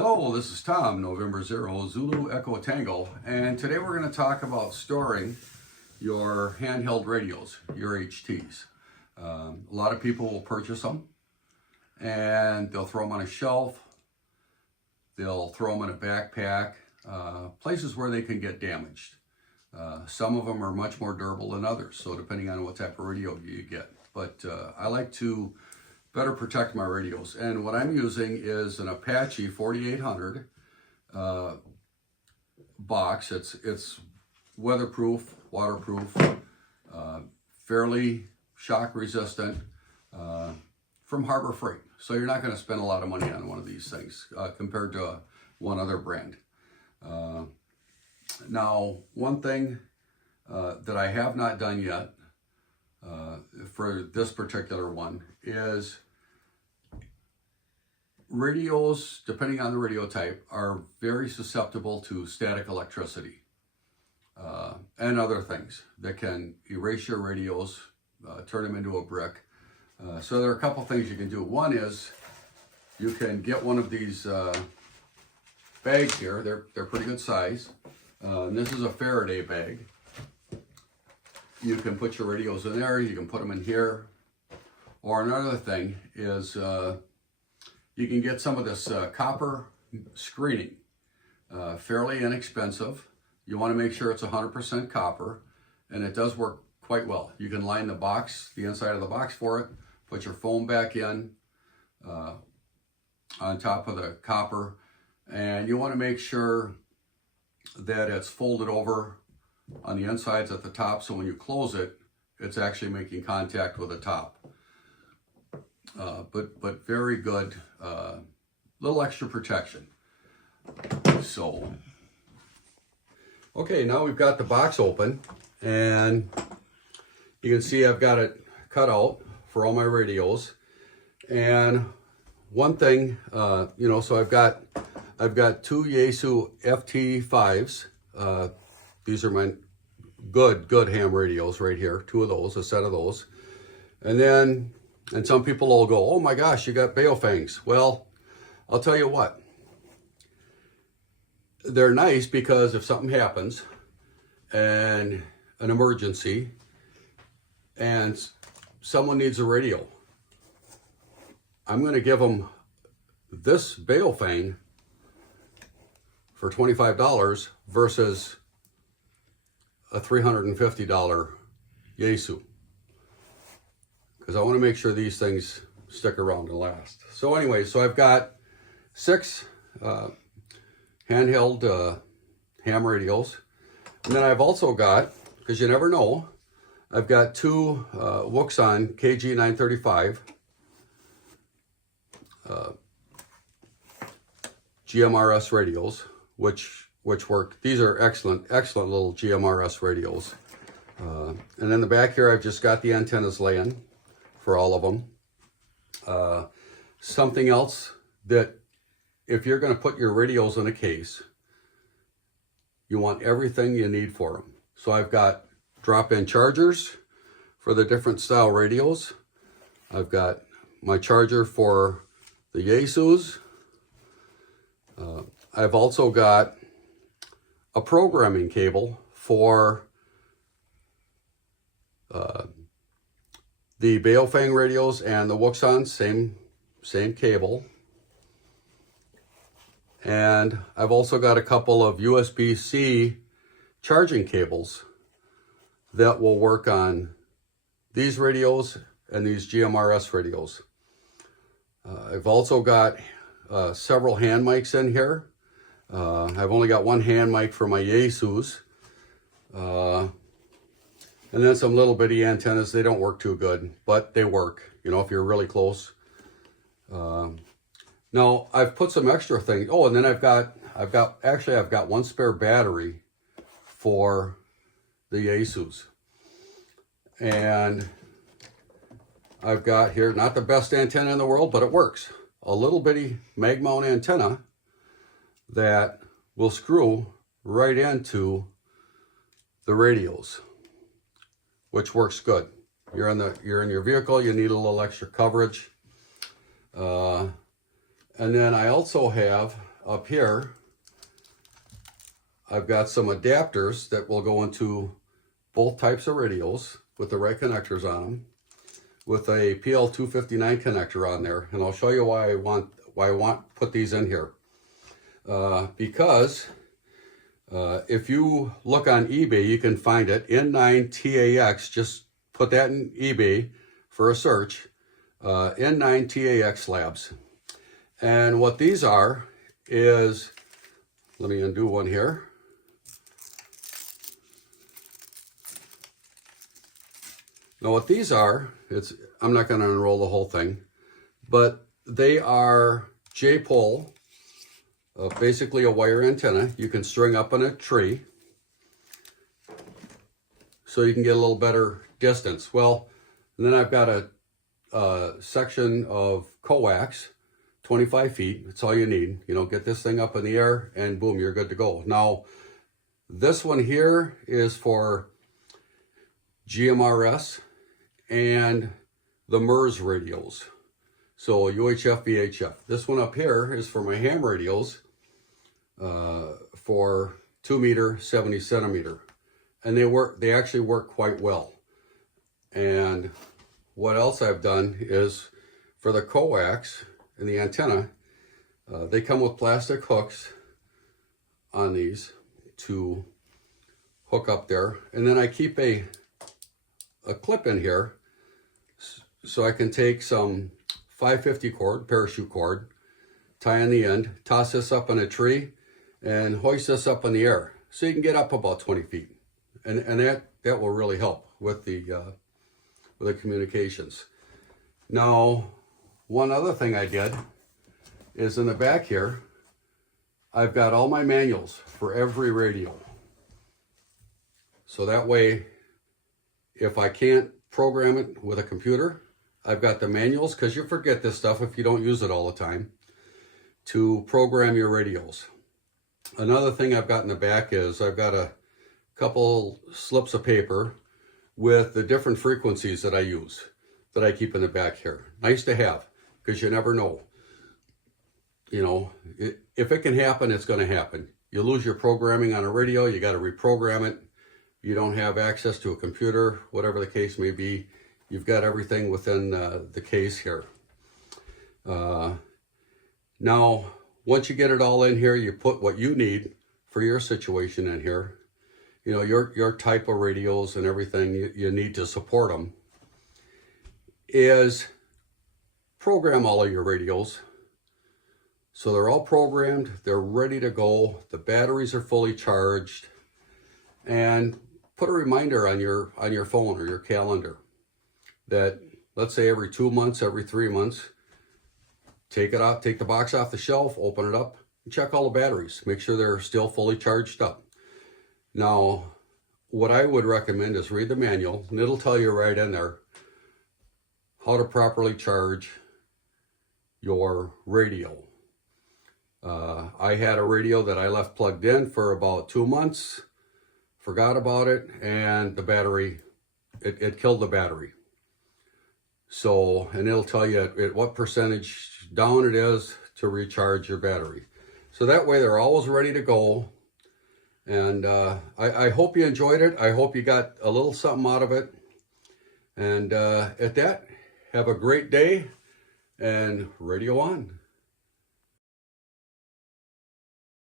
Hello, this is Tom, November 0, Zulu Echo Tango, and today we're going to talk about storing your handheld radios, your HTs. A lot of people will purchase them and they'll throw them on a shelf, they'll throw them in a backpack, places where they can get damaged. Some of them are much more durable than others, so depending on what type of radio you get. But I like to better protect my radios, and what I'm using is an Apache 4800 box. It's weatherproof, waterproof, fairly shock resistant, from Harbor Freight. So you're not going to spend a lot of money on one of these things compared to one other brand. Now, one thing that I have not done yet for this particular one is radios, depending on the radio type, are very susceptible to static electricity and other things that can erase your radios, turn them into a brick. So there are a couple things you can do. One is you can get one of these bags here. They're pretty good size. And this is a Faraday bag. You can put your radios in there, you can put them in here. Or another thing is you can get some of this copper screening, fairly inexpensive. You want to make sure it's 100% copper, and it does work quite well. You can line the box, the inside of the box for it, put your foam back in on top of the copper, and you want to make sure that it's folded over on the insides at the top, so when you close it, it's actually making contact with the top. But very good, little extra protection. So, okay, now we've got the box open, and you can see I've got it cut out for all my radios. And one thing, so I've got two Yaesu FT5s. These are my good ham radios right here. Two of those, a set of those. And some people will go, oh my gosh, you got Baofangs. Well, I'll tell you what. They're nice because if something happens and an emergency and someone needs a radio, I'm going to give them this Baofang for $25 versus a $350 Yaesu, because I want to make sure these things stick around and last. So anyway, so I've got 6 handheld ham radios, and then I've also got, because you never know, I've got 2 Wuxon KG935 GMRS radios, which work. These are excellent little GMRS radios. And in the back here, I've just got the antennas laying for all of them. Something else that if you're going to put your radios in a case, you want everything you need for them. So I've got drop-in chargers for the different style radios. I've got my charger for the Yaesus. I've also got a programming cable for the Baofang radios and the Wuxon, same cable. And I've also got a couple of USB-C charging cables that will work on these radios and these GMRS radios. I've also got several hand mics in here. I've only got one hand mic for my Yaesus. And then some little bitty antennas. They don't work too good, but they work, if you're really close. Now I've put some extra things. Oh, and then I've got one spare battery for the Yaesus. And I've got here, not the best antenna in the world, but it works. A little bitty mag mount antenna that will screw right into the radios, which works good. You're in your vehicle, you need a little extra coverage. And then I also have up here, I've got some adapters that will go into both types of radios with the right connectors on them, with a PL259 connector on there, and I'll show you why I want to put these in here. Because if you look on eBay, you can find it, N9TAX, just put that in eBay for a search, N9TAX slabs. And what these are is, let me undo one here. Now what these are, I'm not going to unroll the whole thing, but they are J-pole, basically a wire antenna you can string up on a tree so you can get a little better distance. Well, and then I've got a section of coax, 25 feet, that's all you need. You know, get this thing up in the air and boom, you're good to go. Now, this one here is for GMRS and the MERS radios. So UHF, VHF. This one up here is for my ham radios for 2 meter, 70 centimeter. And they actually work quite well. And what else I've done is for the coax and the antenna, they come with plastic hooks on these to hook up there. And then I keep a clip in here so I can take some 550 cord, parachute cord, tie on the end, toss this up on a tree, and hoist this up in the air so you can get up about 20 feet. And that will really help with the communications. Now, one other thing I did is in the back here, I've got all my manuals for every radio. So that way, if I can't program it with a computer, I've got the manuals, because you forget this stuff if you don't use it all the time, to program your radios. Another thing I've got in the back is I've got a couple slips of paper with the different frequencies that I use, that I keep in the back here. Nice to have, because you never know. You know, if it can happen, it's going to happen. You lose your programming on a radio, you got to reprogram it. You don't have access to a computer, whatever the case may be. You've got everything within the case here. Now, once you get it all in here, you put what you need for your situation in here. You know, your type of radios and everything you need to support them. Is program all of your radios. So they're all programmed, they're ready to go, the batteries are fully charged, and put a reminder on your phone or your calendar that, let's say every 2 months, every 3 months, take it out, take the box off the shelf, open it up, and check all the batteries. Make sure they're still fully charged up. Now, what I would recommend is read the manual, and it'll tell you right in there how to properly charge your radio. I had a radio that I left plugged in for about 2 months, forgot about it, and the battery, it killed the battery. So, and it'll tell you at what percentage down it is to recharge your battery. So that way they're always ready to go. And I hope you enjoyed it. I hope you got a little something out of it. And at that, have a great day and radio on.